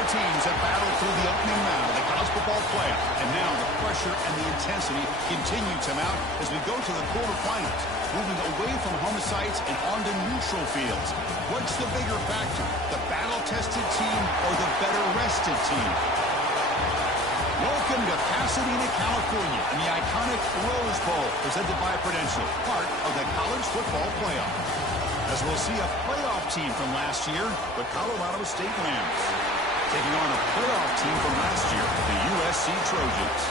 Four teams have battled through the opening round of the college football playoff, and now the pressure and the intensity continue to mount as we go to the quarterfinals, moving away from home sites and onto neutral fields. What's the bigger factor, the battle-tested team or the better-rested team? Welcome to Pasadena, California, and the iconic Rose Bowl, presented by Prudential, part of the college football playoff. As we'll see a playoff team from last year, the Colorado State Rams, taking on a playoff team from last year, the USC Trojans.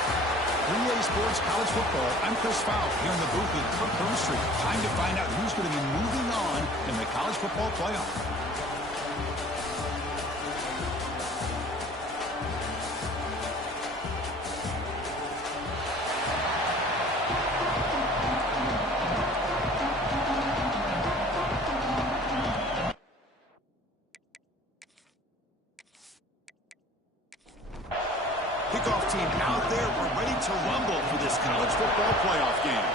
3A Sports College Football, I'm Chris Fowl, here in the booth with Kirk Hermstreet. Time to find out who's going to be moving on in the college football playoff. Kickoff team out there. We're ready to rumble for this college football playoff game.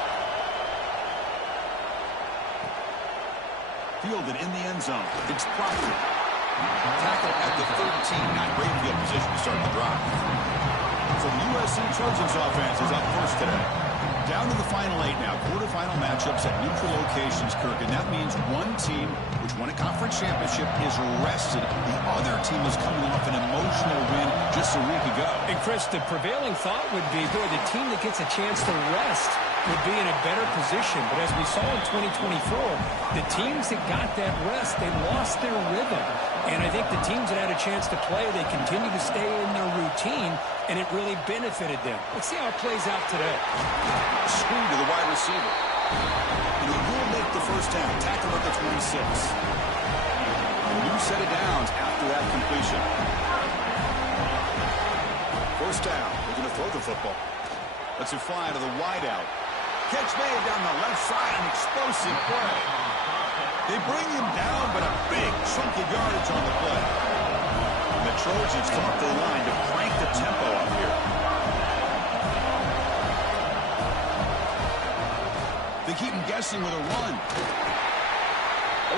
Fielded in the end zone. It's Proctor. Tackle at the 13. Not great field position to start the drive. So the USC Trojans offense is up first today. Down to the final 8 now. Quarterfinal matchups at neutral locations, Kirk. And that means one team, which won a conference championship, is rested. The other team is coming off an emotional win just a week ago. And, Chris, the prevailing thought would be, boy, the team that gets a chance to rest would be in a better position. But as we saw in 2024, the teams that got that rest, they lost their rhythm. And I think the teams that had a chance to play, they continue to stay in their routine, and it really benefited them. Let's see how it plays out today. Screen to the wide receiver. And he will make the first down. Tackle at the 26. A new set of downs after that completion. First down. They're going to throw the football. Let's it fly to the wideout. Catch made down the left side. An explosive play. They bring him down, but a big chunk of yardage on the play. And the Trojans come up to the line to crank the tempo up here. They keep him guessing with a run.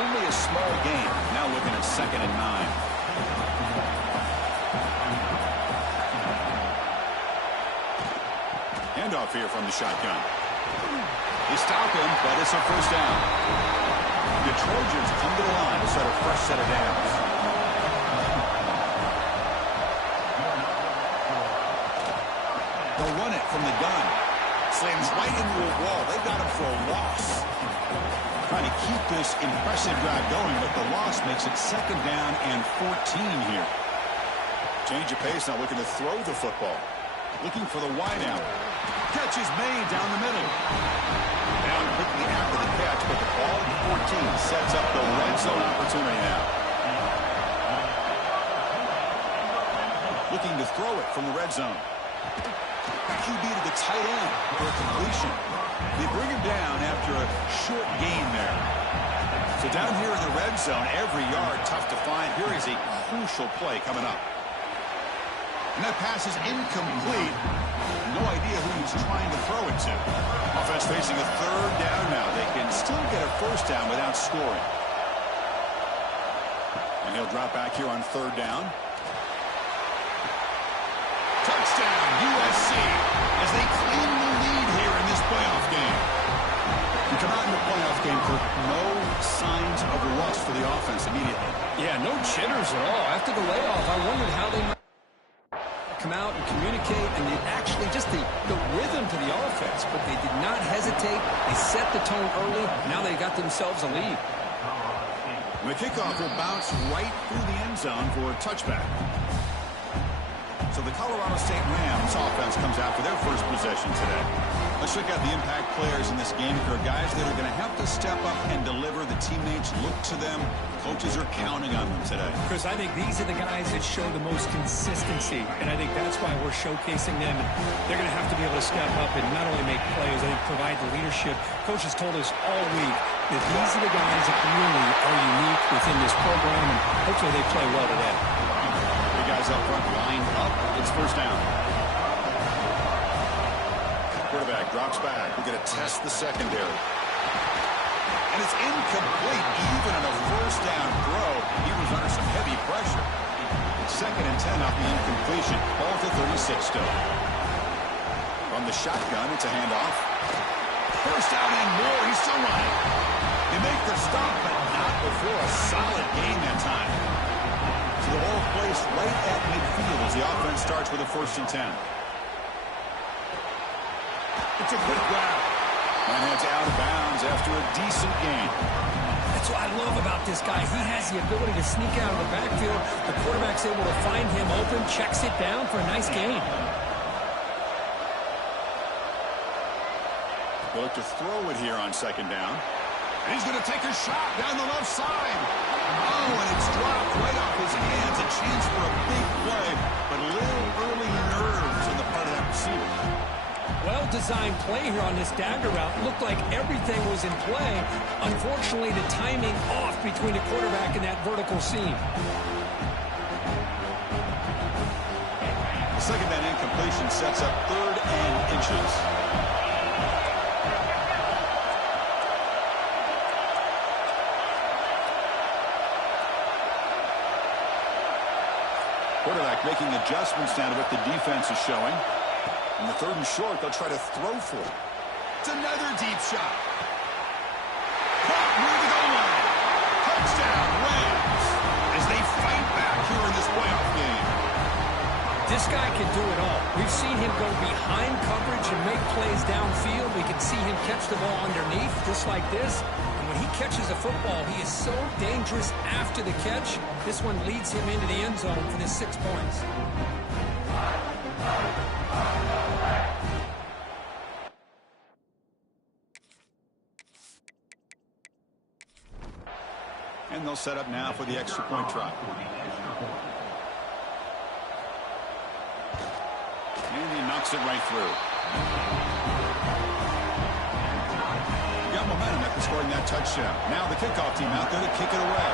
Only a small gain. Now looking at 2nd and 9. Handoff here from the shotgun. They stop him, but it's a first down. The Trojans come to the line to start a fresh set of downs. They'll run it from the gun. Slams right into a wall. They got him for a loss. Trying to keep this impressive drive going, but the loss makes it 2nd down and 14 here. Change of pace, now looking to throw the football. Looking for the wideout. Catch is made down the middle. Down quickly after the catch, but the ball at 14 sets up the red zone opportunity now. Looking to throw it from the red zone. QB to the tight end for a completion. They bring him down after a short gain there. So down here in the red zone, every yard tough to find. Here is a crucial play coming up. And that pass is incomplete. No idea who he's trying to throw it to. Offense facing a 3rd down now. They can still get a first down without scoring. And he'll drop back here on 3rd down. Touchdown, USC, as they claim the lead here in this playoff game. You come out in the playoff game for no signs of rust for the offense immediately. Yeah, no jitters at all. After the layoff, I wondered how they might come out and communicate, and actually just the rhythm to the offense. But they did not hesitate. They set the tone early. Now they got themselves a lead. And the kickoff will bounce right through the end zone for a touchback. So the Colorado State Rams offense comes out for their first possession today. Let's check out the impact players in this game. There are guys that are going to have to step up and deliver. The teammates look to them. Coaches are counting on them today. Chris, I think these are the guys that show the most consistency, and I think that's why we're showcasing them. They're going to have to be able to step up and not only make plays, I think provide the leadership. Coaches told us all week that these are the guys that really are unique within this program, and hopefully they play well today. The guys up front lined up. It's first down. Quarterback drops back. We're going to test the secondary. And it's incomplete. Even on a first down throw, he was under some heavy pressure. 2nd and 10 off the incompletion. Ball to 36 still. From the shotgun, it's a handoff. First down and more. He's still running. They make the stop, but not before a solid gain that time. So the ball placed right at midfield as the offense starts with a 1st and 10. It's a quick grab. And it's out of bounds after a decent gain. That's what I love about this guy. He has the ability to sneak out of the backfield. The quarterback's able to find him open, checks it down for a nice gain. They'll look to throw it here on 2nd down. And he's going to take a shot down the left side. Oh, and it's dropped right off his hands. A chance for a big play, but a little early nerves on the part of that receiver. Well-designed play here on this dagger route. Looked like everything was in play. Unfortunately, the timing off between the quarterback and that vertical seam. The 2nd down incompletion sets up 3rd and inches. Quarterback making adjustments down to what the defense is showing. In the 3rd and short, they'll try to throw for it. It's another deep shot. Caught near the goal line. Touchdown, Rams, as they fight back here in this playoff game. This guy can do it all. We've seen him go behind coverage and make plays downfield. We can see him catch the ball underneath, just like this. And when he catches a football, he is so dangerous after the catch. This one leads him into the end zone for the 6 points. And they'll set up now for the extra point try. And he knocks it right through. Got momentum after scoring that touchdown. Now the kickoff team out there to kick it away.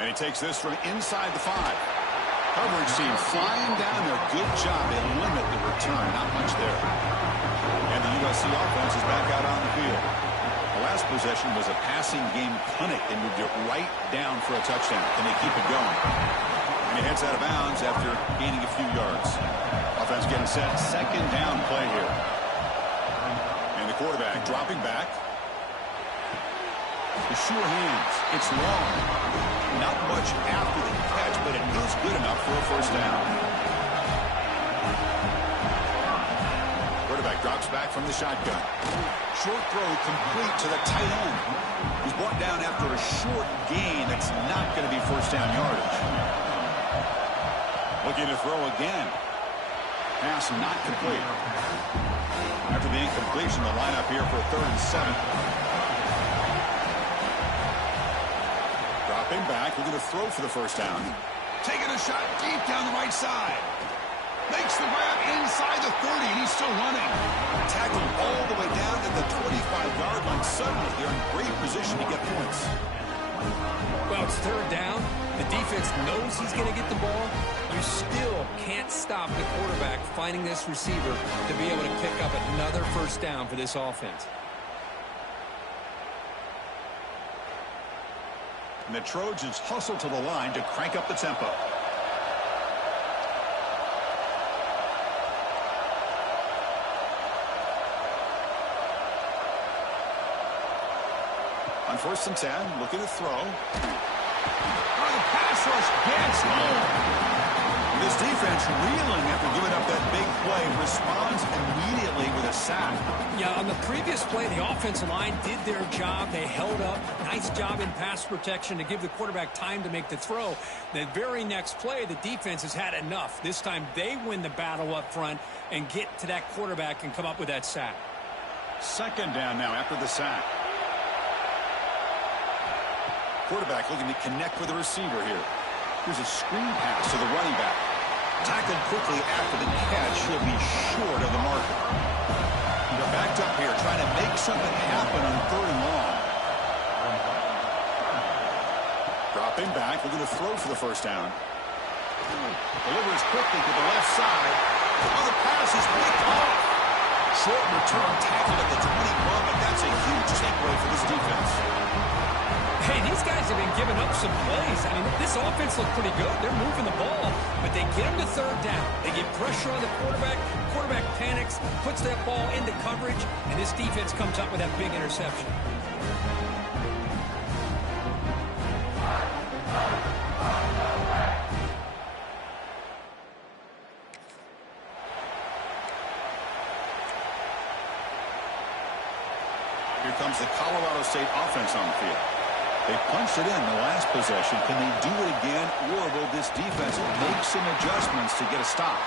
And he takes this from inside the 5. Coverage team flying down there. Good job. They limit the return. Not much there. And the USC offense is back out on the field. The last possession was a passing game punt. They moved it right down for a touchdown. Can they keep it going? And he heads out of bounds after gaining a few yards. Offense getting set. 2nd down play here. And the quarterback dropping back. The sure hands. It's long. Not much after the catch, but it is good enough for a 1st down. Quarterback drops back from the shotgun. Short throw complete to the tight end. He's brought down after a short gain. That's not going to be 1st down yardage. Looking to throw again. Pass not complete. After the incompletion, the lineup here for a 3rd and 7. Dropping back, looking to throw for the 1st down. Taking a shot deep down the right side. Makes the grab inside the 30, and he's still running. Tackled all the way down to the 25-yard line. Suddenly, they're in great position to get points. Well, it's 3rd down. The defense knows he's going to get the ball. You still can't stop the quarterback finding this receiver to be able to pick up another 1st down for this offense. And the Trojans hustle to the line to crank up the tempo. On 1st and 10, looking to throw. Oh, the pass rush gets home. This defense reeling after giving up that big play, responds immediately with a sack. Yeah, on the previous play, the offensive line did their job. They held up. Nice job in pass protection to give the quarterback time to make the throw. The very next play, the defense has had enough. This time they win the battle up front and get to that quarterback and come up with that sack. 2nd down now after the sack. Quarterback looking to connect with the receiver here. Here's a screen pass to the running back. Tackled quickly after the catch. He'll be short of the marker. They're backed up here trying to make something happen on 3rd and long. Dropping back, looking to throw for the 1st down. Delivers quickly to the left side. Oh, the pass is picked off. Short return tackled at the 21, but that's a huge takeaway for this defense. Hey, these guys have been giving up some plays. I mean, this offense looked pretty good. They're moving the ball, but they get them to third down. They get pressure on the quarterback. Quarterback panics, puts that ball into coverage, and this defense comes up with that big interception. Here comes the Colorado State offense on the field. They punched it in the last possession. Can they do it again, or will this defense make some adjustments to get a stop?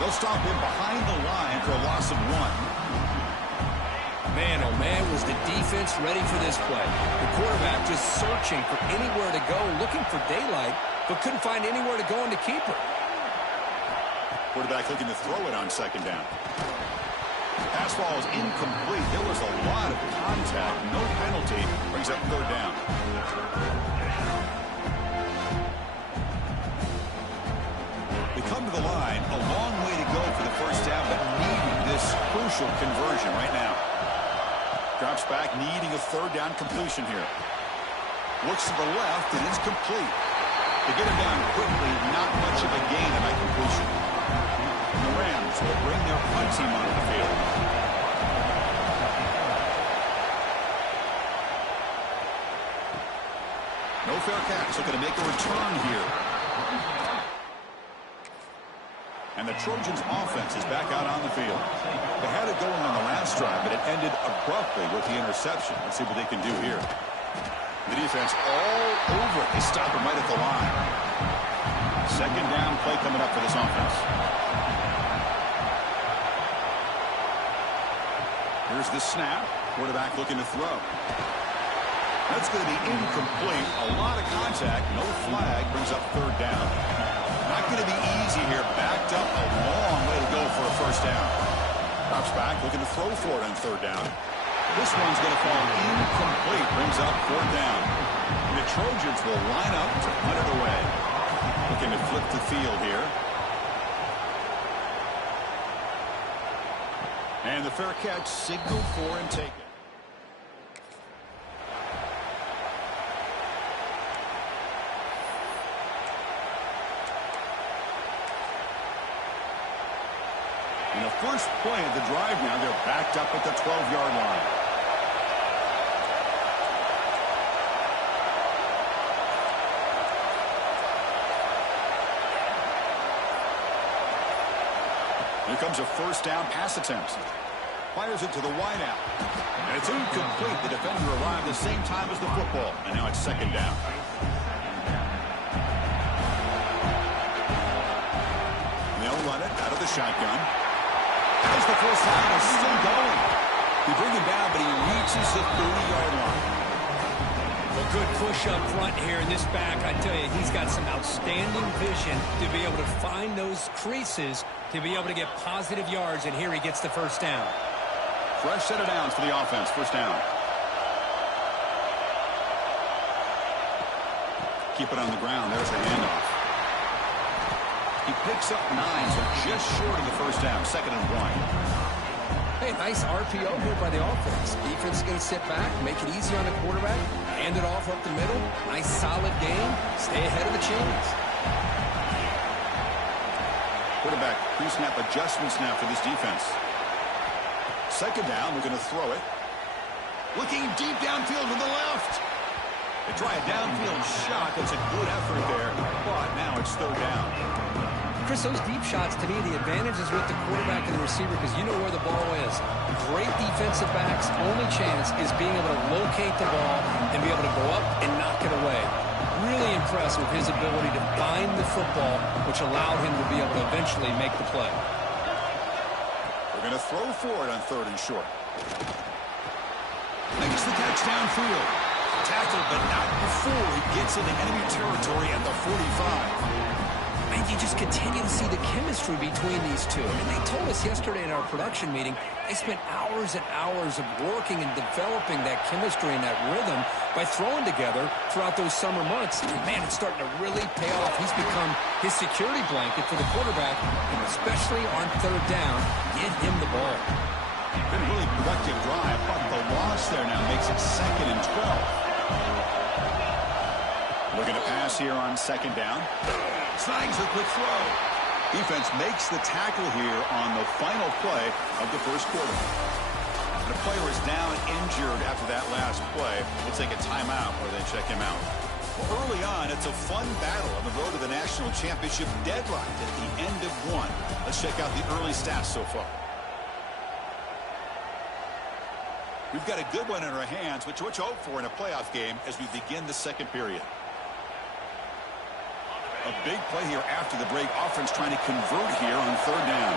They'll stop him behind the line for a loss of 1. Man, oh man, was the defense ready for this play. The quarterback just searching for anywhere to go, looking for daylight, but couldn't find anywhere to go on the keeper. Quarterback looking to throw it on second down. Pass ball is incomplete. There was a lot of contact. No penalty. Brings up third down. They come to the line. A long way to go for the first down, but needing this crucial conversion right now. Drops back, needing a third down completion here. Looks to the left, and it's complete. To get him down quickly, not much of a gain on that completion. The Rams will bring their punt team onto the field. No fair catch. Looking to make a return here. And the Trojans' offense is back out on the field. They had it going on the last drive, but it ended abruptly with the interception. Let's see what they can do here. The defense all over it. They stop him right at the line. Second down play coming up for this offense. Here's the snap. Quarterback looking to throw. That's going to be incomplete. A lot of contact. No flag. Brings up third down. Not going to be easy here. Backed up a long way to go for a first down. Drops back. Looking to throw for it on third down. This one's going to fall incomplete. Brings up fourth down. And the Trojans will line up to punt it away. Looking to flip the field here. And the fair catch signaled for and taken. In the first play of the drive now, they're backed up at the 12-yard line. Here comes a first down pass attempt. Fires it to the wideout. And it's incomplete. The defender arrived the same time as the football. And now it's second down. They'll run it out of the shotgun. As the first down is still going. They bring him down, but he reaches the 30-yard line. A good push up front here in this back. I tell you, he's got some outstanding vision to be able to find those creases, to be able to get positive yards, and here he gets the first down. Fresh set of downs for the offense. First down. Keep it on the ground. There's the handoff. He picks up 9, so just short of the first down. Second and 1. Hey, nice RPO here by the offense. Defense is going to sit back, make it easy on the quarterback, hand it off up the middle. Nice, solid game. Stay ahead of the chains. Quarterback pre-snap adjustments now for this defense. Second down, we're going to throw it. Looking deep downfield to the left. They try a downfield shot. That's a good effort there, but now it's third down. Chris, those deep shots, to me, the advantage is with the quarterback and the receiver because you know where the ball is. Great defensive backs' only chance is being able to locate the ball and be able to go up and knock it away. Really impressed with his ability to find the football, which allowed him to be able to eventually make the play. They're going to throw for it on third and short. Makes the catch downfield. Tackled, but not before he gets into enemy territory at the 45. And you just continue to see the chemistry between these two. I mean, they told us yesterday in our production meeting they spent hours and hours of working and developing that chemistry and that rhythm by throwing together throughout those summer months. And man, it's starting to really pay off. He's become his security blanket for the quarterback, and especially on third down, get him the ball. Been a really productive drive, but the loss there now makes it second and 12. Looking to pass here on second down. Snags a quick throw. Defense makes the tackle here on the final play of the first quarter. The player is down injured after that last play. We'll take a timeout or then check him out. Well, early on, it's a fun battle on the road to the national championship, deadlocked at the end of one. Let's check out the early stats so far. We've got a good one in our hands, which what you hope for in a playoff game as we begin the second period. A big play here after the break. Offense trying to convert here on third down.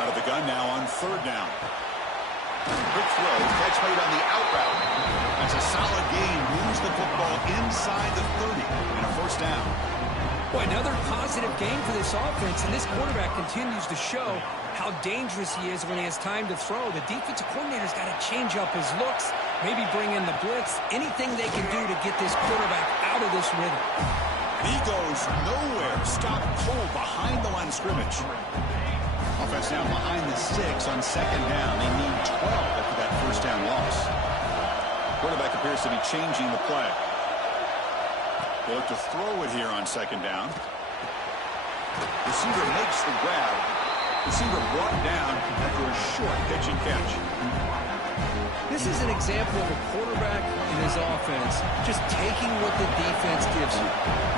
Out of the gun now on third down. Quick throw, catch made on the out route. That's a solid gain. Moves the football inside the 30 and a first down. Boy, another positive game for this offense, and this quarterback continues to show how dangerous he is when he has time to throw. The defensive coordinator's got to change up his looks, maybe bring in the blitz, anything they can do to get this quarterback out of this rhythm. He goes nowhere. Stopped cold behind the line of scrimmage. Offense now behind the 6 on second down. They need 12 after that first down loss. Quarterback appears to be changing the play. They look to throw it here on second down. Receiver makes the grab. Receiver brought down after a short pitch and catch. This is an example of a quarterback in his offense just taking what the defense gives you.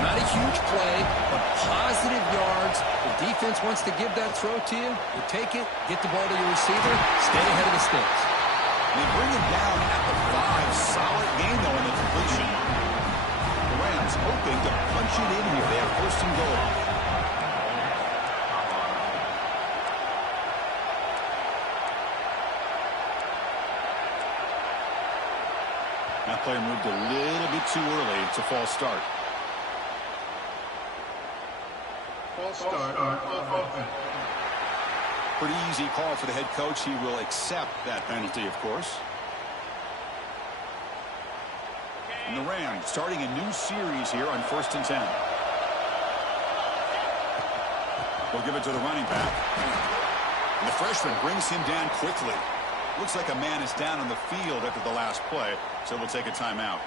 Not a huge play, but positive yards. The defense wants to give that throw to you. You take it, get the ball to your receiver, stay ahead of the sticks. They bring it down at the 5. Solid gain, though, in the completion. The Rams hoping to punch it in here. They have first and goal. That player moved a little bit too early. It's a false start. False start on offense. Pretty easy call for the head coach. He will accept that penalty, of course. And the Rams starting a new series here on 1st and 10. We'll give it to the running back. And the freshman brings him down quickly. Looks like a man is down on the field after the last play, so we'll take a timeout.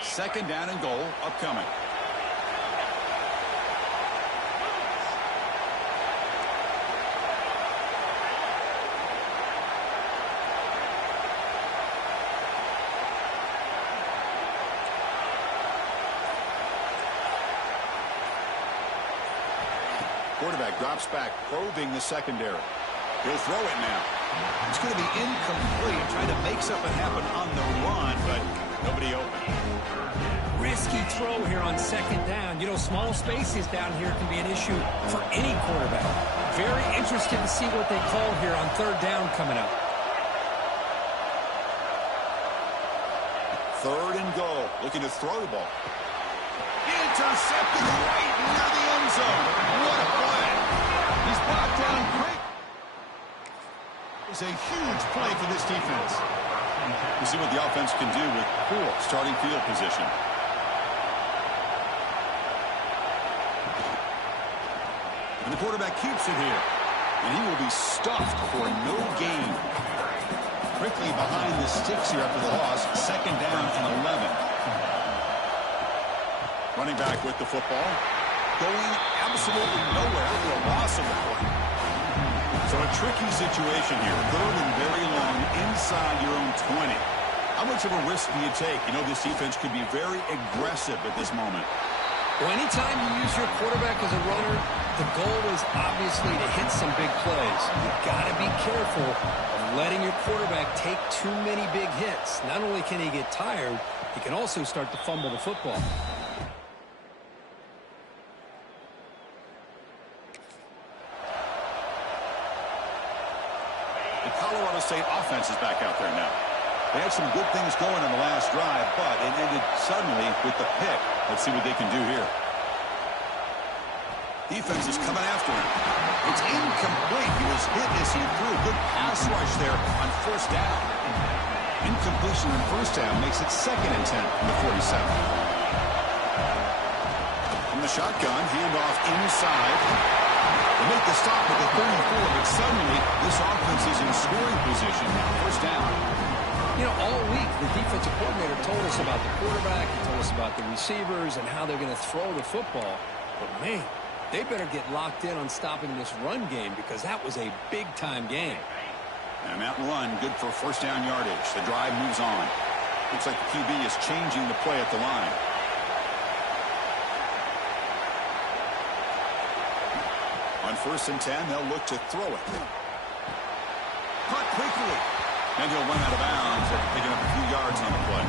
Second down and goal upcoming. Quarterback drops back, probing the secondary. He'll throw it now. It's going to be incomplete, trying to make something happen on the run, but nobody open. Risky throw here on second down. You know, small spaces down here can be an issue for any quarterback. Very interested to see what they call here on third down coming up. Third and goal, looking to throw the ball. Intercepted right near the end zone. What a play. He's brought down quick. It's a huge play for this defense. We'll see what the offense can do with poor starting field position. And the quarterback keeps it here. And he will be stuffed for no gain. Quickly behind the sticks here after the loss. Second down and 11. Running back with the football. Going absolutely nowhere after a loss of the play. So a tricky situation here. Third and very long inside your own 20. How much of a risk do you take? You know, this defense could be very aggressive at this moment. Well, anytime you use your quarterback as a runner, the goal is obviously to hit some big plays. You've got to be careful of letting your quarterback take too many big hits. Not only can he get tired, he can also start to fumble the football. Colorado State offense is back out there now. They had some good things going on the last drive, but it ended suddenly with the pick. Let's see what they can do here. Defense is coming after him. It's incomplete. He was hit as he threw. Good pass rush there on first down. Incompletion on first down makes it 2nd and 10 from the 47. From the shotgun, handoff inside. They make the stop at the 34, but suddenly this offense is in scoring position now. First down. You know, all week the defensive coordinator told us about the quarterback, he told us about the receivers and how they're going to throw the football. But, man, they better get locked in on stopping this run game because that was a big-time game. And that run, good for first down yardage. The drive moves on. Looks like the QB is changing the play at the line. On 1st and 10, they'll look to throw it. Caught quickly. And he'll run out of bounds after picking up a few yards on the play.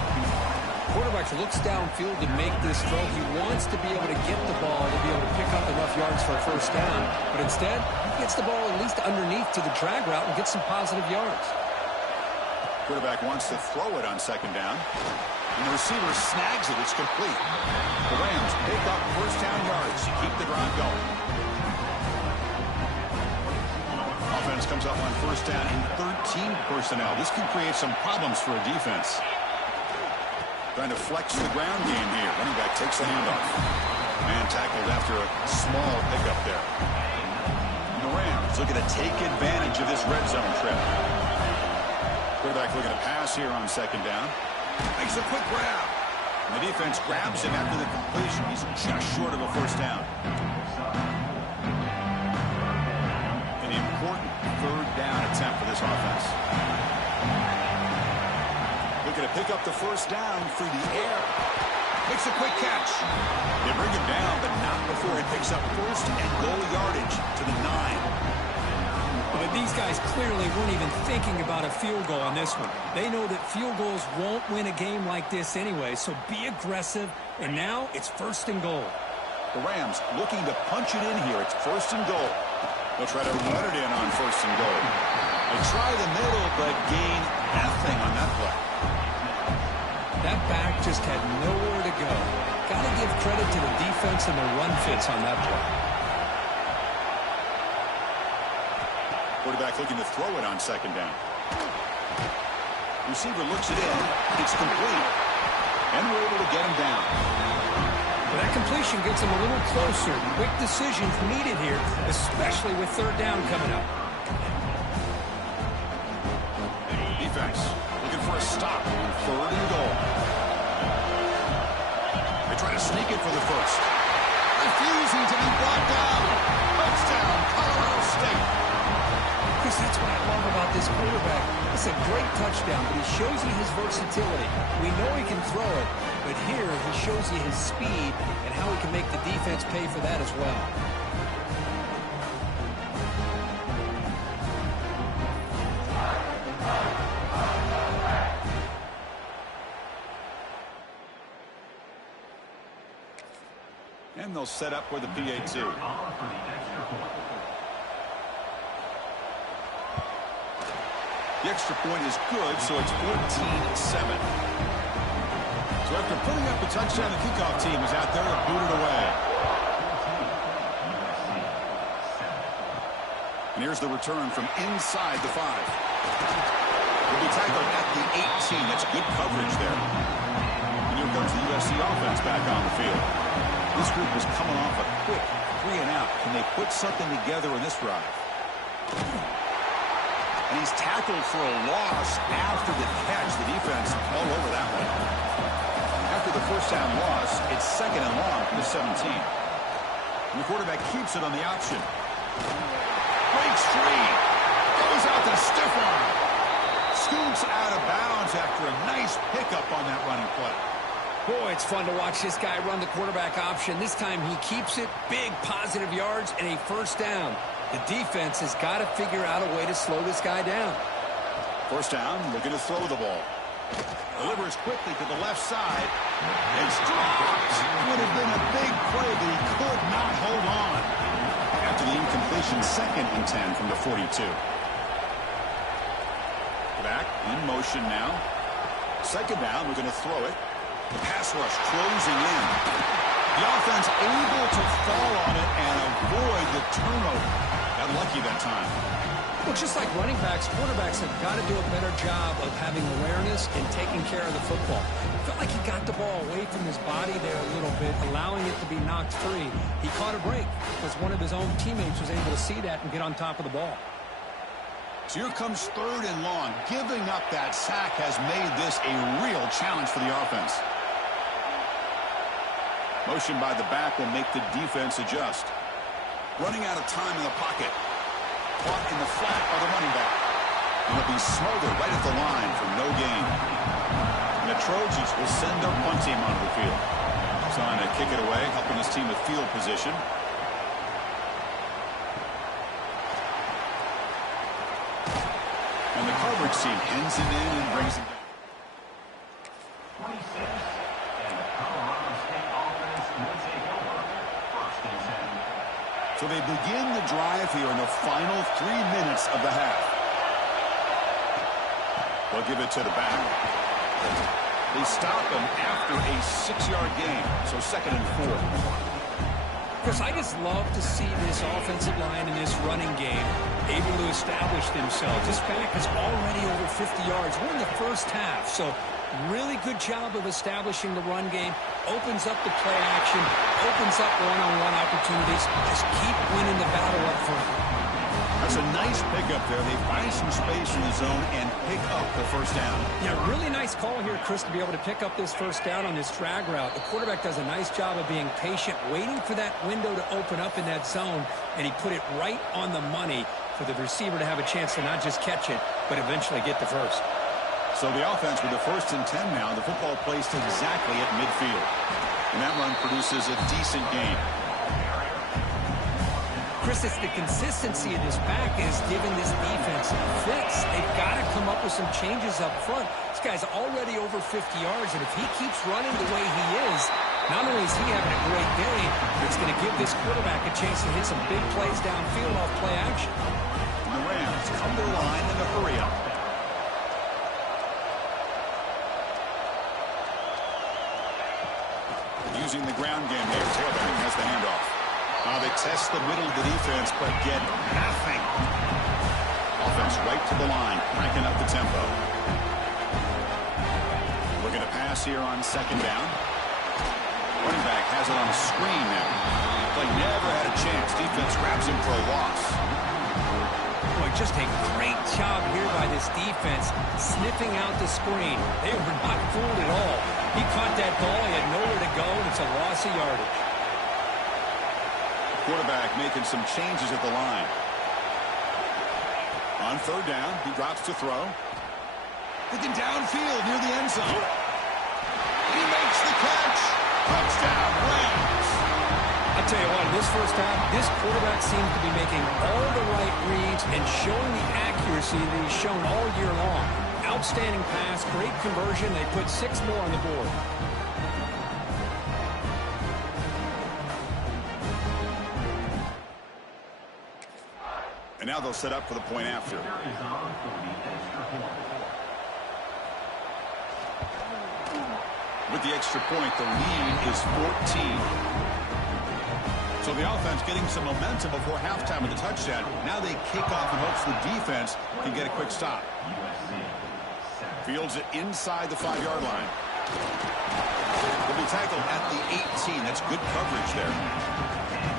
Quarterback looks downfield to make this throw. He wants to be able to get the ball to be able to pick up enough yards for a first down. But instead, he gets the ball at least underneath to the drag route and gets some positive yards. Quarterback wants to throw it on 2nd down. And the receiver snags it. It's complete. The Rams pick up first down yards to keep the drive going. Offense comes up on 1st down in 13 personnel. This can create some problems for a defense. Trying to flex the ground game here. Running back takes the handoff. Man tackled after a small pickup there. The Rams looking to take advantage of this red zone trip. Quarterback looking to pass here on 2nd down. Makes a quick grab. And the defense grabs him after the completion. He's just short of a first down. An important 3rd down attempt for this offense. Looking to pick up the first down through the air. Makes a quick catch. They bring him down, but not before he picks up 1st and goal yardage to the 9. But these guys clearly weren't even thinking about a field goal on this one. They know that field goals won't win a game like this anyway, so be aggressive. And now it's 1st and goal. The Rams looking to punch it in here. It's 1st and goal. They'll try to run it in on 1st and goal. They try the middle, but gain nothing on that play. That back just had nowhere to go. Got to give credit to the defense and the run fits on that play. Quarterback looking to throw it on 2nd down. Receiver looks it in. It's complete. And we're able to get him down. But that completion gets him a little closer. Quick decisions needed here, especially with 3rd down coming up. Defense looking for a stop on 3rd and goal. They try to sneak it for the first. Refusing to be brought down. Touchdown, Colorado State. Chris, that's what I love about this quarterback. It's a great touchdown, but he shows you his versatility. We know he can throw it, but here he shows you his speed and how he can make the defense pay for that as well. And they'll set up for the PA2. The extra point is good, so it's 14-7. So after putting up the touchdown, the kickoff team is out there to boot it away. And here's the return from inside the 5. He'll be tackled at the 18. That's good coverage there. And here comes the USC offense back on the field. This group is coming off a quick 3 and out. Can they put something together in this drive? And he's tackled for a loss after the catch. The defense all over that one. After the first down loss, it's 2nd and long from the 17. And the quarterback keeps it on the option. Breaks free. Goes out to stiff arm. Scoots out of bounds after a nice pickup on that running play. Boy, it's fun to watch this guy run the quarterback option. This time he keeps it. Big positive yards and a first down. The defense has got to figure out a way to slow this guy down. First down, looking to throw the ball. Delivers quickly to the left side. It's dropped. Would have been a big play, but he could not hold on. After the incompletion, 2nd and 10 from the 42. Back in motion now. 2nd down, we're going to throw it. The pass rush closing in. The offense able to fall on it and avoid the turnover. Got lucky that time. Well, just like running backs, quarterbacks have got to do a better job of having awareness and taking care of the football. Felt like he got got the ball away from his body there a little bit, allowing it to be knocked free. He caught a break because one of his own teammates was able to see that and get on top of the ball. So here comes 3rd and long. Giving up that sack has made this a real challenge for the offense. Motion by the back will make the defense adjust. Running out of time in the pocket. Caught in the flat by the running back. And he'll be smothered right at the line for no gain. And the Trojans will send their punt team onto the field. Trying to kick it away, helping his team with field position. And the coverage team ends it in and brings it down. So they begin the drive here in the final 3 minutes of the half. They'll give it to the back. They stop him after a 6-yard gain, so 2nd and 4. Chris, I just love to see this offensive line in this running game able to establish themselves. This back is already over 50 yards. We're in the first half, so really good job of establishing the run game. Opens up the play action, opens up one-on-one opportunities. Just keep winning the battle up front. That's a nice pickup there. They find some space in the zone and pick up the first down. Yeah, really nice call here, Chris, to be able to pick up this first down on this drag route. The quarterback does a nice job of being patient, waiting for that window to open up in that zone, and he put it right on the money for the receiver to have a chance to not just catch it, but eventually get the first. So the offense with the 1st and 10 now. The football placed exactly at midfield. And that run produces a decent gain. Chris, it's the consistency of this back is giving this defense fits. They've got to come up with some changes up front. This guy's already over 50 yards, and if he keeps running the way he is, not only is he having a great day, but it's going to give this quarterback a chance to hit some big plays downfield off play action. And the Rams come to the line in a hurry up. Using the ground game here, quarterback has the handoff. They test the middle of the defense, but get nothing. Offense right to the line, cranking up the tempo. Looking to pass here on 2nd down. Running back has it on a screen now. Play never had a chance. Defense grabs him for a loss. Boy, just a great job here by this defense, sniffing out the screen. They were not fooled at all. He caught that ball, he had nowhere to go, and it's a loss of yardage. Quarterback making some changes at the line. On 3rd down, he drops to throw. Looking downfield near the end zone. He makes the catch. Touchdown, Rams. I'll tell you what, in this first half, this quarterback seems to be making all the right reads and showing the accuracy that he's shown all year long. Outstanding pass, great conversion. They put 6 more on the board. And now they'll set up for the point after. With the extra point, the lead is 14. So the offense getting some momentum before halftime with the touchdown. Now they kick off in hopes the defense can get a quick stop. Fields it inside the 5-yard line. Will be tackled at the 18. That's good coverage there.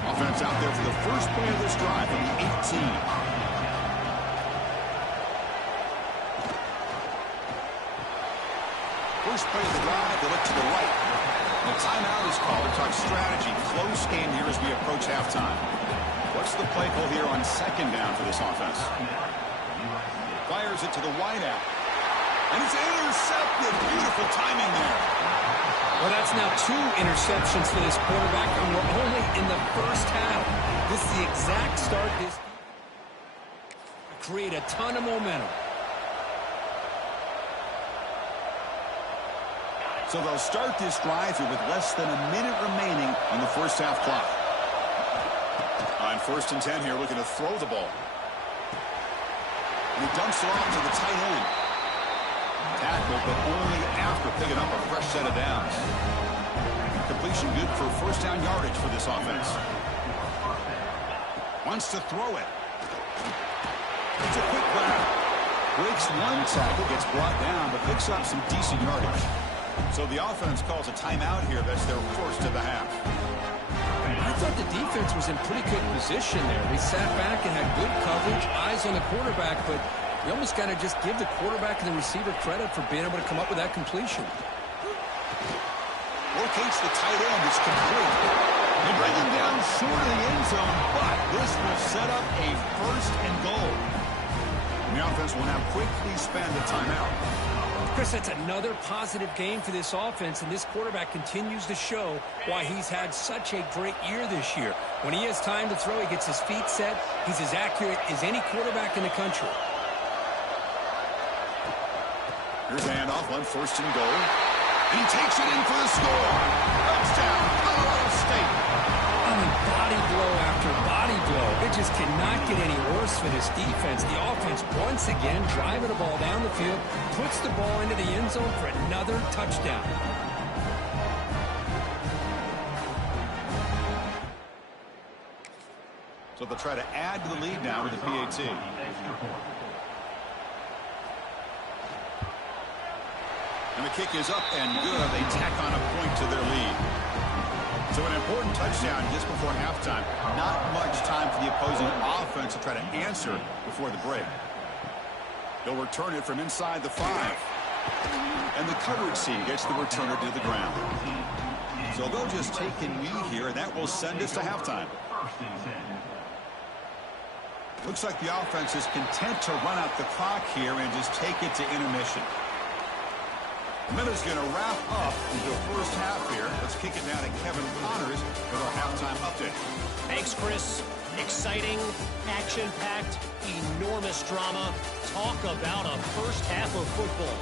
Offense out there for the first play of this drive from the 18. First play of the drive, they look to the right. The timeout is called to talk strategy. Close game here as we approach halftime. What's the play call here on 2nd down for this offense? Fires it to the wideout. And it's intercepted. Beautiful timing there. Well, that's now 2 interceptions for this quarterback, and we're only in the first half. This is the exact start this create a ton of momentum. So they'll start this drive here with less than a minute remaining on the first half clock. On 1st and 10 here, looking to throw the ball. And he dumps it off to the tight end. Tackle, but only after picking up a fresh set of downs. Completion good for first down yardage for this offense. Wants to throw it. It's a quick grab. Breaks one tackle, gets brought down, but picks up some decent yardage. So the offense calls a timeout here. That's their first of the half. I thought the defense was in pretty good position there. They sat back and had good coverage, eyes on the quarterback, but you almost got to just give the quarterback and the receiver credit for being able to come up with that completion. Locates the tight end. It's complete. They bring him down short of the end zone, but this will set up a first and goal. And the offense will now quickly spend the timeout. Chris, that's another positive game for this offense, and this quarterback continues to show why he's had such a great year this year. When he has time to throw, he gets his feet set. He's as accurate as any quarterback in the country. Here's a handoff on first and goal. And he takes it in for the score. Touchdown, Colorado State. I mean, body blow after body blow. It just cannot get any worse for this defense. The offense, once again, driving the ball down the field, puts the ball into the end zone for another touchdown. So they'll try to add to the lead now with the PAT. And the kick is up and good. They tack on a point to their lead. So an important touchdown just before halftime. Not much time for the opposing offense to try to answer before the break. They'll return it from inside the 5. And the coverage team gets the returner to the ground. So they'll just take a knee here, and that will send us to halftime. Looks like the offense is content to run out the clock here and just take it to intermission. The minute's going to wrap up the first half here. Let's kick it down to Kevin Connors with our halftime update. Thanks, Chris. Exciting, action-packed, enormous drama. Talk about a first half of football.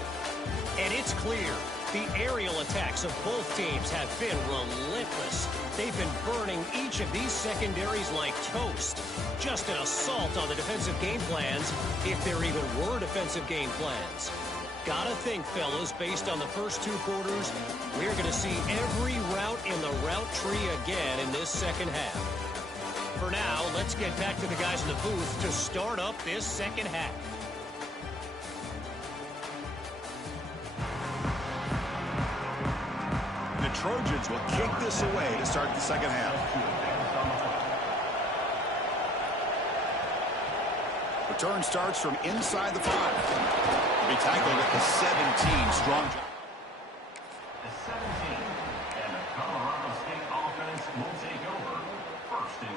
And it's clear the aerial attacks of both teams have been relentless. They've been burning each of these secondaries like toast. Just an assault on the defensive game plans, if there even were defensive game plans. Gotta think, fellas, based on the first 2 quarters, we're going to see every route in the route tree again in this second half. For now, let's get back to the guys in the booth to start up this second half. The Trojans will kick this away to start the second half. Return starts from inside the 5. Be tackled at the 17. Strong. The 17 and the Colorado State offense will take over. First and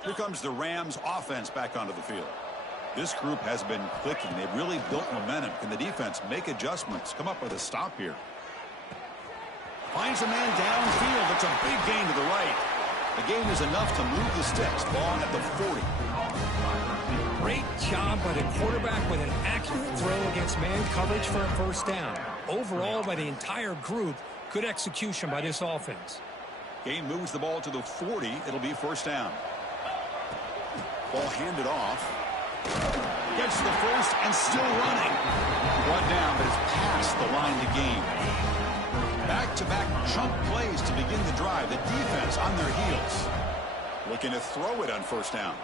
10. Here comes the Rams offense back onto the field. This group has been clicking. They've really built momentum. Can the defense make adjustments? Come up with a stop here. Finds a man downfield. It's a big gain to the right. The gain is enough to move the sticks. Ball at the 40. Great job by the quarterback with an accurate throw against man coverage for a first down. Overall, by the entire group, good execution by this offense. Gain moves the ball to the 40. It'll be first down. Ball handed off. Gets to the first and still running. Brought down, but is past the line to gain. Back-to-back chunk plays to begin the drive. The defense on their heels. Looking to throw it on first down.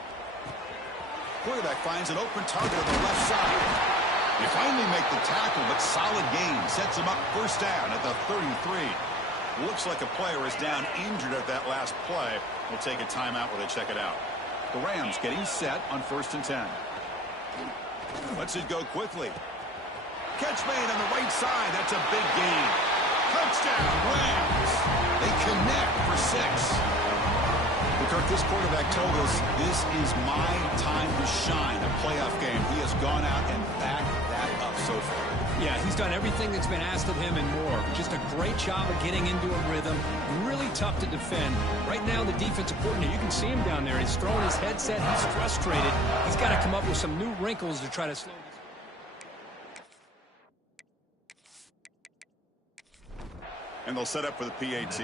Quarterback finds an open target on the left side. They finally make the tackle, but solid gain. Sets him up first down at the 33. Looks like a player is down injured at that last play. We'll take a timeout while they check it out. The Rams getting set on first and 10. Lets it go quickly. Catch made on the right side. That's a big gain. Touchdown, Rams. They connect for 6. Kirk, this quarterback told us this is my time to shine, a playoff game. He has gone out and backed that up so far. Yeah, he's done everything that's been asked of him and more. Just a great job of getting into a rhythm. Really tough to defend. Right now, the defensive coordinator, you can see him down there. He's throwing his headset. He's frustrated. He's got to come up with some new wrinkles to try to slow this. And they'll set up for the PAT.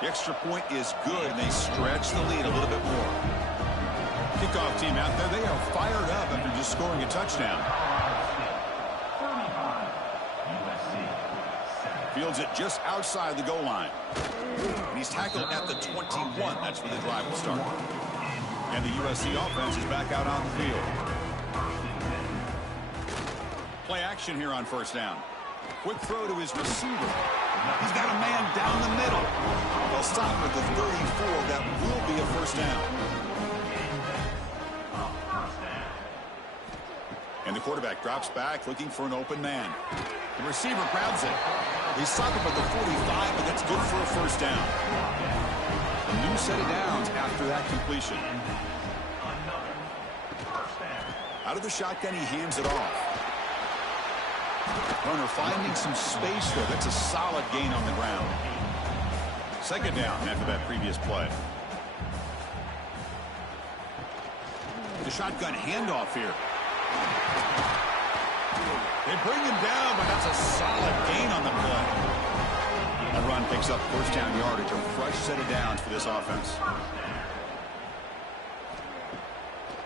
The extra point is good, and they stretch the lead a little bit more. Kickoff team out there, they are fired up after just scoring a touchdown. Fields it just outside the goal line. And he's tackled at the 21. That's where the drive will start. And the USC offense is back out on the field. Play action here on first down. Quick throw to his receiver. He's got a man down the middle. They'll stop at the 34. That will be a first down. And the quarterback drops back looking for an open man. The receiver grabs it. He stopped him at the 45, but that's good for a first down. A new set of downs after that completion. Out of the shotgun, he hands it off. Runner finding some space there. That's a solid gain on the ground. Second down after that previous play. The shotgun handoff here. They bring him down, but that's a solid gain on the play. That run picks up first down yardage, a fresh set of downs for this offense.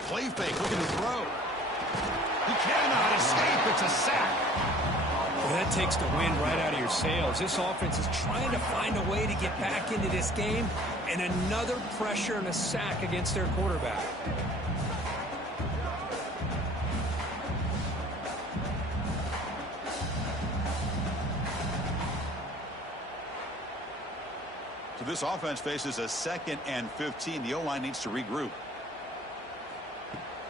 Play fake, looking to throw. He cannot escape. It's a sack. Well, that takes the wind right out of your sails. This offense is trying to find a way to get back into this game, and another pressure and a sack against their quarterback. So this offense faces a 2nd and 15. The O-line needs to regroup.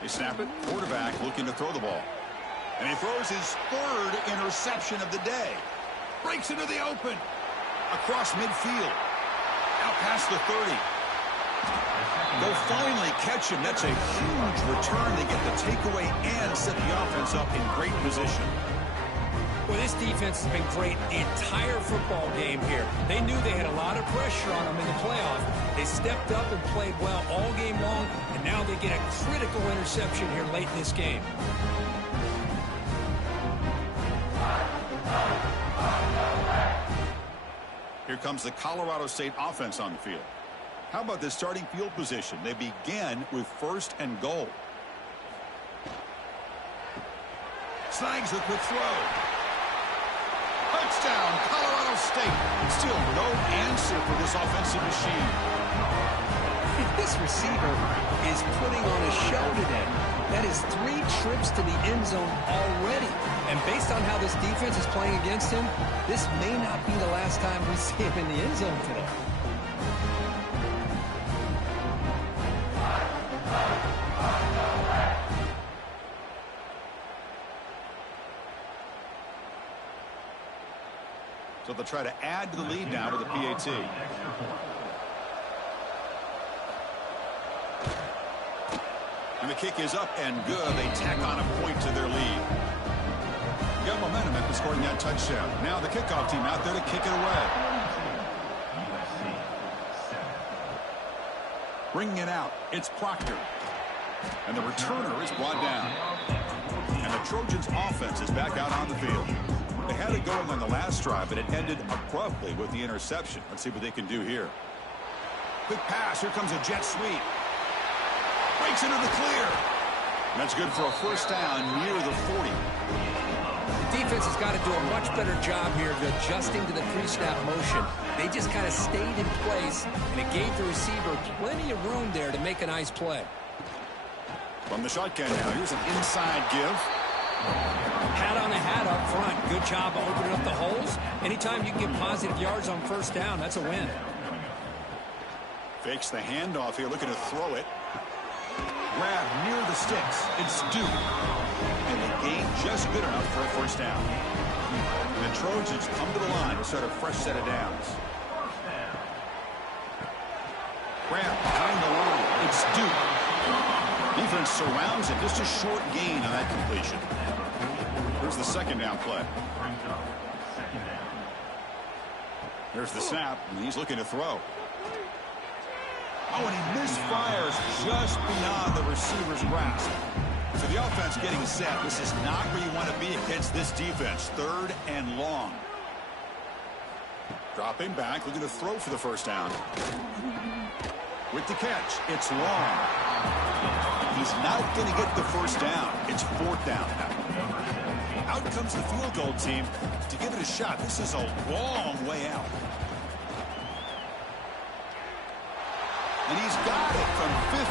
They snap it. Quarterback looking to throw the ball. And he throws his 3rd interception of the day. Breaks into the open. Across midfield. Out past the 30. They'll finally catch him. That's a huge return. They get the takeaway and set the offense up in great position. Well, this defense has been great the entire football game here. They knew they had a lot of pressure on them in the playoff. They stepped up and played well all game long, and now they get a critical interception here late in this game. Here comes the Colorado State offense on the field. How about this starting field position? They begin with 1st and goal. Snags the quick throw. Touchdown, Colorado State. Still no answer for this offensive machine. This receiver is putting on a show today. That is 3 trips to the end zone already. And based on how this defense is playing against him, this may not be the last time we see him in the end zone today. So they'll try to add to the lead now with a PAT. And the kick is up and good. They tack on a point to their lead. Got momentum after scoring that touchdown. Now the kickoff team out there to kick it away. Bringing it out, it's Proctor. And the returner is brought down. And the Trojans' offense is back out on the field. They had it going on the last drive, but it ended abruptly with the interception. Let's see what they can do here. Quick pass. Here comes a jet sweep. Breaks into the clear. And that's good for a first down near the 40. The defense has got to do a much better job here of adjusting to the pre-snap motion. They just kind of stayed in place, and it gave the receiver plenty of room there to make a nice play. From the shotgun now, here's an inside give. Hat on a hat up front. Good job of opening up the holes. Anytime you can get positive yards on first down, that's a win. Fakes the handoff here, looking to throw it. Grab near the sticks. It's Duke. And the gain just good enough for a first down. And the Trojans come to the line to start a fresh set of downs. Grab behind the line. It's Duke. Defense surrounds it. Just a short gain on that completion. Here's the second down play. There's the snap, and he's looking to throw. Oh, and he misfires just beyond the receiver's grasp. So the offense getting set. This is not where you want to be against this defense. 3rd and long. Dropping back, looking to throw for the first down. With the catch, it's long. He's not going to get the first down. It's fourth down now. Out comes the field goal team to give it a shot. This is a long way out. And he's got it from 58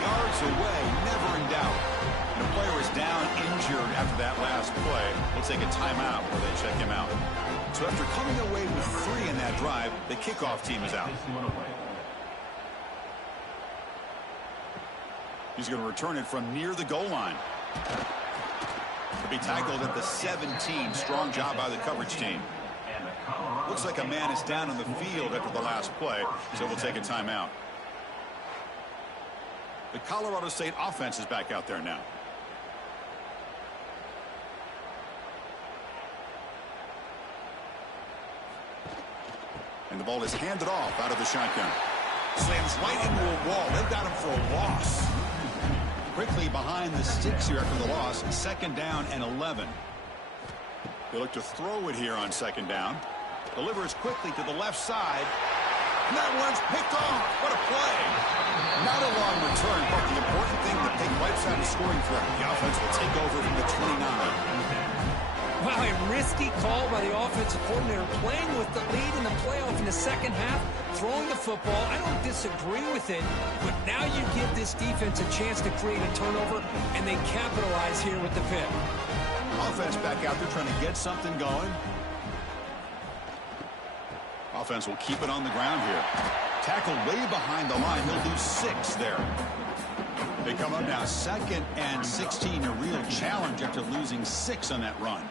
yards away, never in doubt. And the player is down injured after that last play. We'll take a timeout where they check him out. So after coming away with 3 in that drive, the kickoff team is out. He's going to return it from near the goal line. He'll be tackled at the 17. Strong job by the coverage team. Looks like a man is down on the field after the last play, so we'll take a timeout. The Colorado State offense is back out there now. And the ball is handed off out of the shotgun. Slams right into a wall. They've got him for a loss. Quickly behind the sticks here after the loss. Second down and 11. They look to throw it here on second down. Delivers quickly to the left side. And that one's picked off. What a play. Not a long return, but the important thing, the big right side of scoring threat. The offense will take over from the 29. Wow, a risky call by the offensive coordinator, playing with the lead in the playoff in the second half, throwing the football. I don't disagree with it, but now you give this defense a chance to create a turnover, and they capitalize here with the pick. Offense back out there trying to get something going. Offense will keep it on the ground here. Tackled way behind the line. He'll lose 6 there. They come up now 2nd and 16, a real challenge after losing 6 on that run.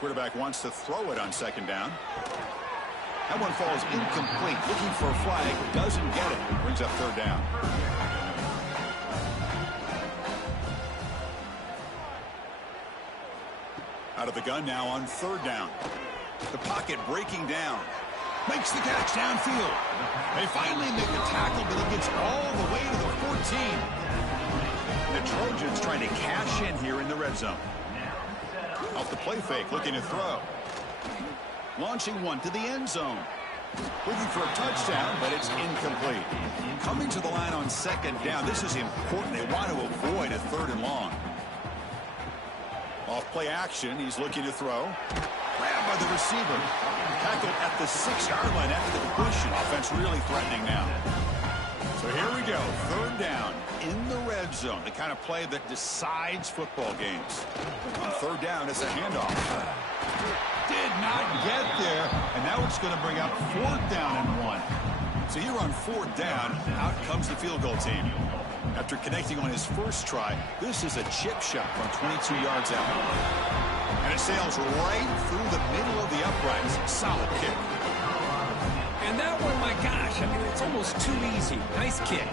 Quarterback wants to throw it on second down. That one falls incomplete. Looking for a flag. Doesn't get it. Brings up third down. Out of the gun now on third down. The pocket breaking down. Makes the catch downfield. They finally make the tackle, but he gets all the way to the 14. The Trojans trying to cash in here in the red zone. Off the play fake, looking to throw. Launching one to the end zone. Looking for a touchdown, but it's incomplete. Coming to the line on second down. This is important. They want to avoid a third and long. Off play action, he's looking to throw. Grabbed by the receiver. Tackled at the 6-yard line after the completion. Offense really threatening now. So here we go. Third down in the red zone. The kind of play that decides football games. On third down, it's a handoff. Did not get there. And now it's going to bring up fourth down and 1. So here on fourth down, out comes the field goal team. After connecting on his first try, this is a chip shot from 22 yards out. And it sails right through the middle of the uprights. Solid kick. And that one, my gosh, I mean, it's almost too easy. Nice kick.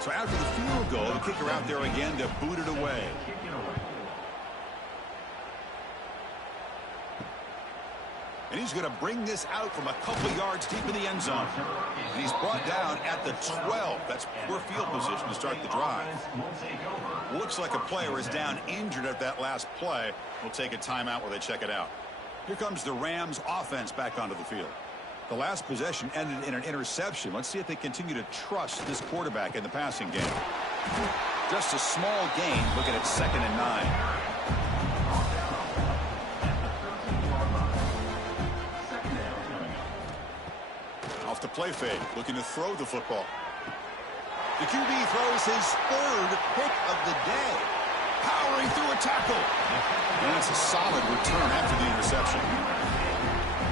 So after the field goal, the kicker out there again to boot it away. And he's going to bring this out from a couple of yards deep in the end zone. And he's brought down at the 12. That's poor field position to start the drive. Looks like a player is down injured at that last play. We'll take a timeout where they check it out. Here comes the Rams offense back onto the field. The last possession ended in an interception. Let's see if they continue to trust this quarterback in the passing game. Just a small gain. Looking at 2nd and 9. Off the play fake, looking to throw the football. The QB throws his 3rd pick of the day. Powering through a tackle. And that's a solid return after the interception.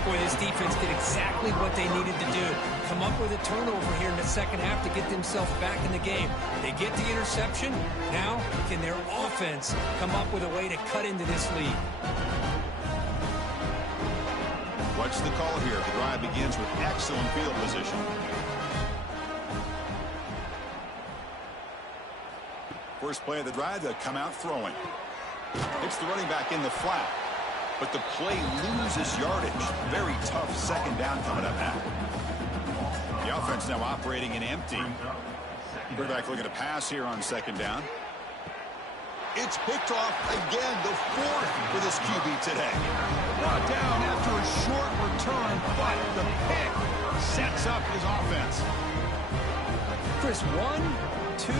Boy, this defense did exactly what they needed to do. Come up with a turnover here in the second half to get themselves back in the game. They get the interception. Now, can their offense come up with a way to cut into this lead? What's the call here? The drive begins with excellent field position. First play of the drive, they'll come out throwing. It's the running back in the flat. But the play loses yardage. Very tough second down coming up now. The offense now operating in empty. Quarterback looking to pass here on second down. It's picked off again, the 4th for this QB today. Brought down after a short return, but the pick sets up his offense. Chris, 1, 2,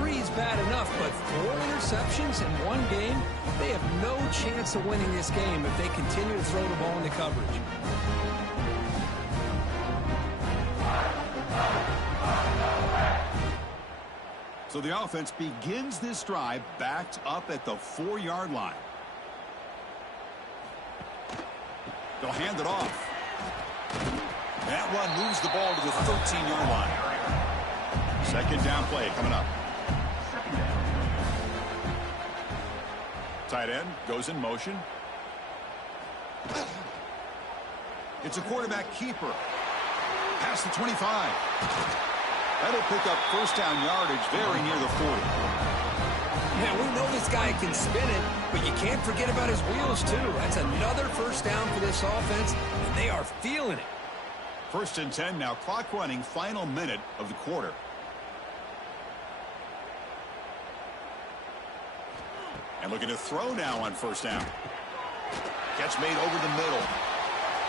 3 is bad enough, but 4 interceptions in one game, they have no chance of winning this game if they continue to throw the ball into coverage. So the offense begins this drive backed up at the 4-yard line. They'll hand it off. That one moves the ball to the 13-yard line. Second down play coming up. Tight end goes in motion. It's a quarterback keeper. Past the 25. That'll pick up first down yardage very near the 40. Man, we know this guy can spin it, but you can't forget about his wheels, too. That's another first down for this offense, and they are feeling it. First and 10 now, clock running, final minute of the quarter. And looking to throw now on first down. Catch made over the middle.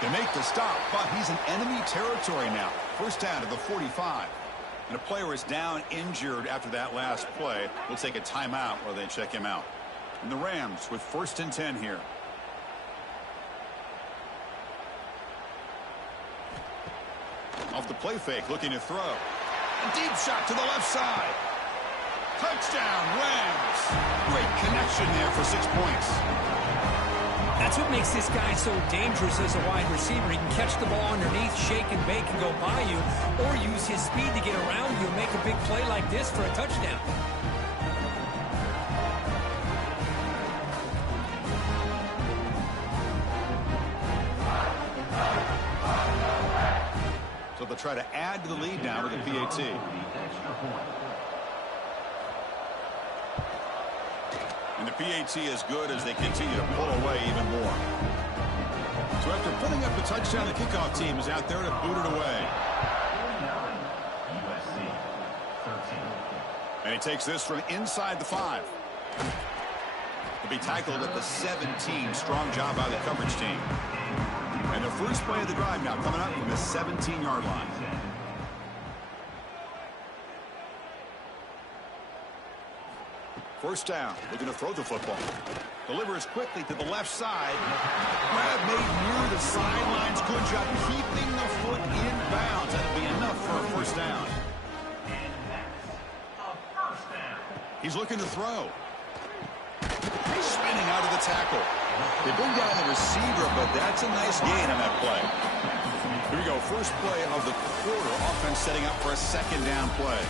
They make the stop, but he's in enemy territory now. First down to the 45. And a player is down injured after that last play. We'll take a timeout while they check him out. And the Rams with first and 10 here. Off the play fake, looking to throw. A deep shot to the left side. Touchdown, Rams. Great connection there for 6 points. That's what makes this guy so dangerous as a wide receiver. He can catch the ball underneath, shake and bake, and go by you, or use his speed to get around you and make a big play like this for a touchdown. So they'll try to add to the lead now with a PAT. And the PAT is good as they continue to pull away even more. So after putting up the touchdown, the kickoff team is out there to boot it away. USC 13. And he takes this from inside the 5. He'll be tackled at the 17. Strong job by the coverage team. And the first play of the drive now coming up from the 17-yard line. First down, looking to throw the football. Delivers quickly to the left side. Grab made near the sidelines. Good job keeping the foot in bounds. That'll be enough for a first down. And that's a first down. He's looking to throw. He's spinning out of the tackle. They bring down the receiver, but that's a nice gain on that play. Here we go. First play of the quarter. Offense setting up for a second down play.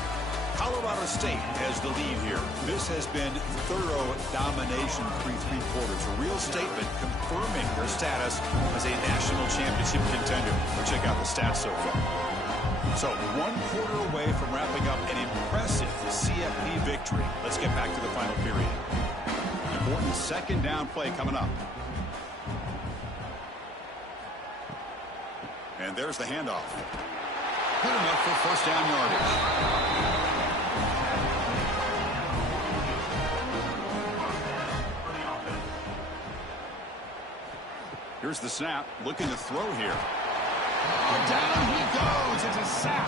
Colorado State has the lead here. This has been thorough domination through 3 quarters. A real statement confirming their status as a national championship contender. We'll check out the stats so far. So 1 quarter away from wrapping up an impressive CFP victory. Let's get back to the final period. Important second down play coming up. And there's the handoff. Good enough for first down yardage. Here's the snap, looking to throw here. Down he goes. It's a sack.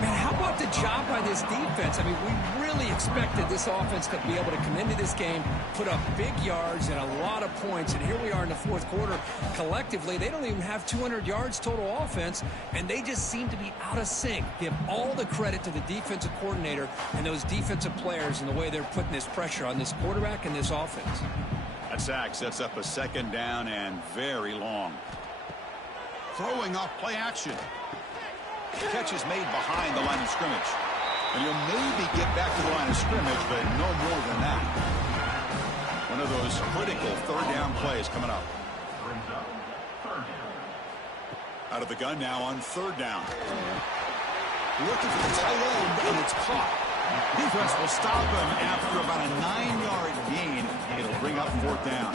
Man, how about the job by this defense? I mean, we really expected this offense to be able to come into this game, put up big yards and a lot of points, and here we are in the fourth quarter. Collectively, they don't even have 200 yards total offense, and they just seem to be out of sync. Give all the credit to the defensive coordinator and those defensive players and the way they're putting this pressure on this quarterback and this offense. That sack sets up a second down and very long. Throwing off play action. Catch is made behind the line of scrimmage. And you'll maybe get back to the line of scrimmage, but no more than that. One of those critical third down plays coming up. Brings up third down. Out of the gun now on third down. Looking for the tight end, and it's caught. Defense will stop him after about a 9-yard gain. It'll bring up fourth down.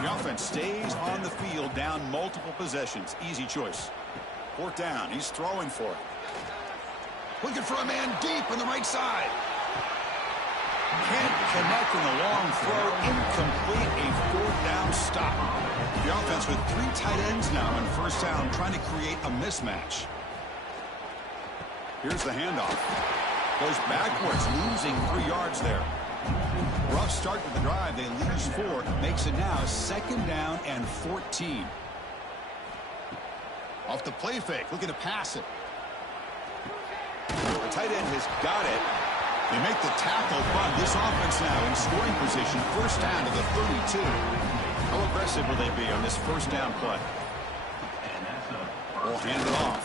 The offense stays on the field down multiple possessions. Easy choice. Fourth down. He's throwing for it. Looking for a man deep on the right side. Can't connect in the long throw. Incomplete. A fourth down stop. The offense with 3 tight ends now on first down, trying to create a mismatch. Here's the handoff. Goes backwards, losing 3 yards there. Rough start to the drive. They lose 4. Makes it now 2nd down and 14. Off the play fake, looking to pass it. The tight end has got it. They make the tackle, but this offense now in scoring position. 1st down to the 32. How aggressive will they be on this 1st down play? We'll hand it off.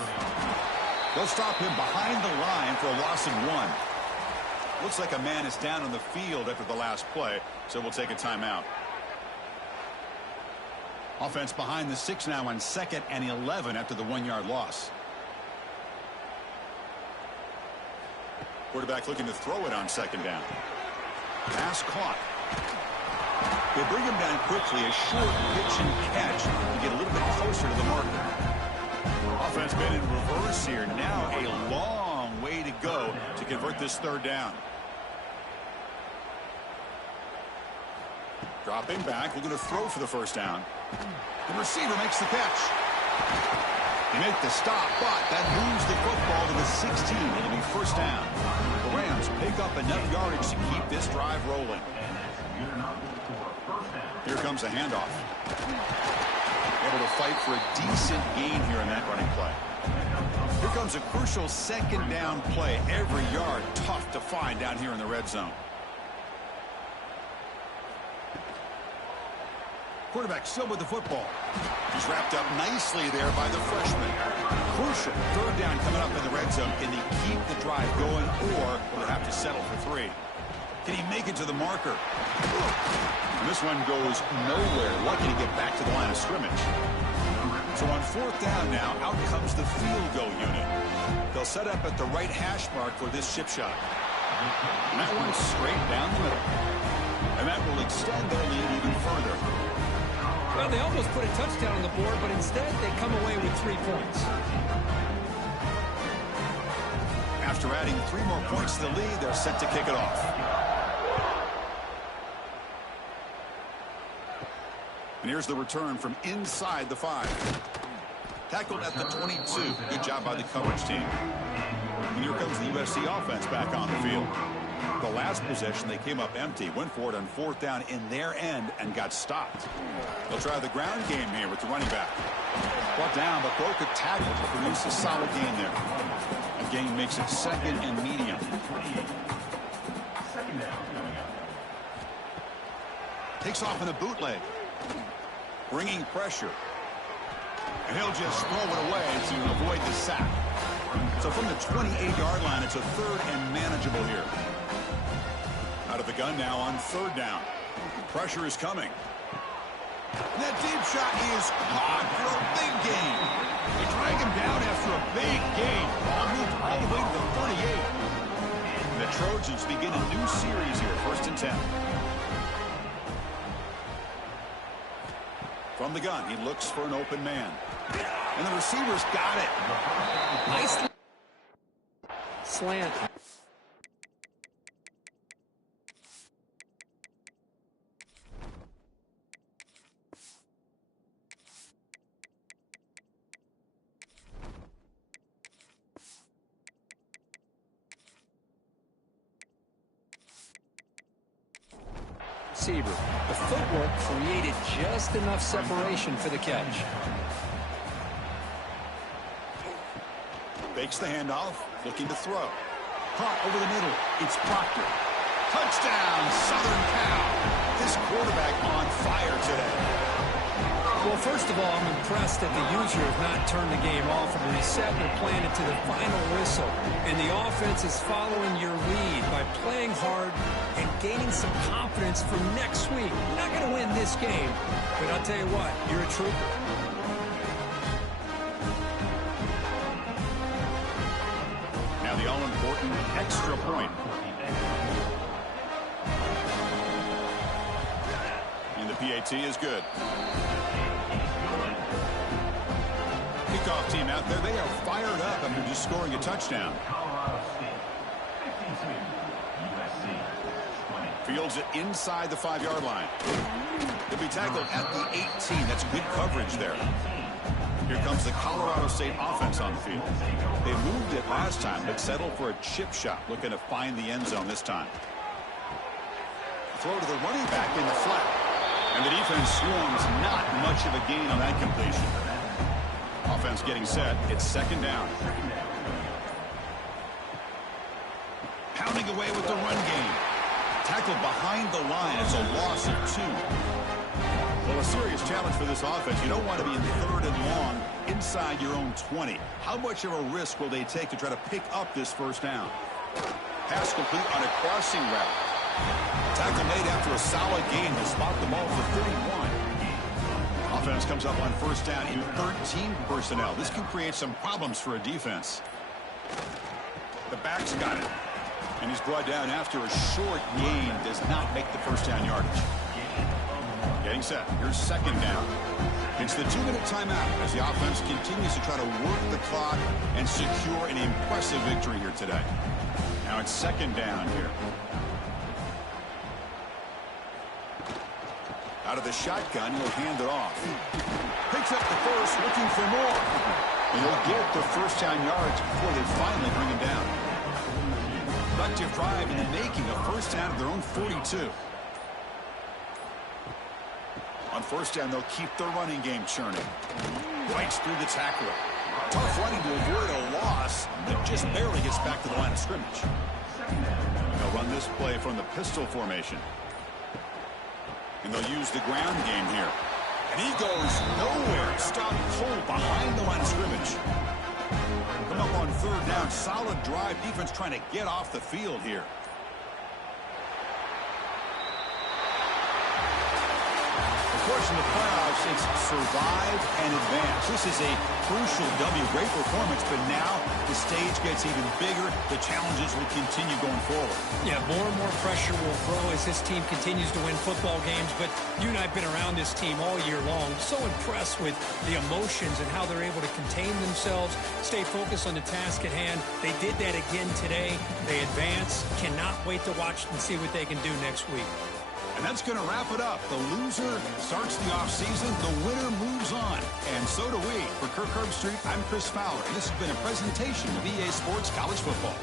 They'll stop him behind the line for a loss of 1. Looks like a man is down on the field after the last play, so we'll take a timeout. Offense behind the 6 now on 2nd and 11 after the 1-yard loss. Quarterback looking to throw it on 2nd down. Pass caught. They bring him down quickly. A short pitch and catch to get a little bit closer to the marker. Offense been in reverse here. Now a long way to go to convert this 3rd down. Dropping back, looking to throw for the 1st down. The receiver makes the catch. They make the stop, but that moves the football to the 16. It'll be 1st down. The Rams pick up enough yardage to keep this drive rolling. Here comes a handoff. Able to fight for a decent gain here in that running play. Here comes a crucial 2nd down play. Every yard tough to find down here in the red zone. Quarterback still with the football. He's wrapped up nicely there by the freshman. Crucial 3rd down coming up in the red zone. Can they keep the drive going, or will they have to settle for 3? Can he make it to the marker? And this one goes nowhere. Lucky to get back to the line of scrimmage. So on 4th down now, out comes the field goal unit. They'll set up at the right hash mark for this chip shot. And that one's straight down the middle. And that will extend their lead even further. Well, they almost put a touchdown on the board, but instead they come away with 3 points. After adding 3 more points to the lead, they're set to kick it off. And here's the return from inside the 5. Tackled at the 22. Good job by the coverage team. And here comes the USC offense back on the field. The last possession, they came up empty, went for it on 4th down in their end and got stopped. They'll try the ground game here with the running back. Brought down, but broke a tackle to produce a solid gain there. A gain makes it 2nd and medium. Takes off in a bootleg. Bringing pressure. And he'll just throw it away to avoid the sack. So from the 28-yard line, it's a 3rd and manageable here. Out of the gun now on 3rd down. Pressure is coming. And that deep shot is caught for a big gain. They drag him down after a big gain. Ball moved all the way to the 38. And the Trojans begin a new series here, 1st and 10. From the gun, he looks for an open man. And the receiver's got it. Nice slant. Receiver. The footwork created just enough separation for the catch. Fakes the handoff, looking to throw. Caught over the middle. It's Proctor. Touchdown, Southern Cal. This quarterback on fire today. Well, first of all, I'm impressed that the user has not turned the game off and reset and planted to the final whistle. And the offense is following your lead by playing hard and gaining some confidence for next week. You're not going to win this game, but I'll tell you what, you're a trooper. Now the all-important extra point. And the PAT is good. Kickoff team out there, they are fired up after just scoring a touchdown. Fields it inside the 5-yard line. He'll be tackled at the 18. That's good coverage there. Here comes the Colorado State offense on the field. They moved it last time, but settled for a chip shot, looking to find the end zone this time. Throw to the running back in the flat. And the defense swarms, not much of a gain on that completion. Offense getting set. It's second down. Pounding away with the run game. Tackled behind the line. It's a loss of 2. Well, a serious challenge for this offense. You don't want to be in third and long inside your own 20. How much of a risk will they take to try to pick up this first down? Pass complete on a crossing route. Tackle made after a solid gain. Will spot the ball for 31. Offense comes up on first down in 13 personnel. This can create some problems for a defense. The back's got it. And he's brought down after a short gain. Does not make the first down yardage. Getting set. Here's second down. It's the 2-minute timeout as the offense continues to try to work the clock and secure an impressive victory here today. Now it's second down here. Out of the shotgun, he'll hand it off. Picks up the first, looking for more. And he'll get the first down yards before they finally bring him down. Productive drive in the making, a first down of their own 42. On first down, they'll keep the running game churning. Fights through the tackler. Tough running to avoid a loss, but just barely gets back to the line of scrimmage. They'll run this play from the pistol formation. And they'll use the ground game here. And he goes nowhere. Stop cold behind the line of scrimmage. Come up on third down. Solid drive. Defense trying to get off the field here. Of course, in the playoffs, it's survive and advance. This is a crucial W. Great performance, but now the stage gets even bigger. The challenges will continue going forward. Yeah, more and more pressure will grow as this team continues to win football games. But you and I have been around this team all year long. So impressed with the emotions and how they're able to contain themselves, stay focused on the task at hand. They did that again today. They advance. Cannot wait to watch and see what they can do next week. And that's going to wrap it up. The loser starts the offseason. The winner moves on. And so do we. For Kirk Herbstreit, I'm Chris Fowler. This has been a presentation of EA Sports College Football.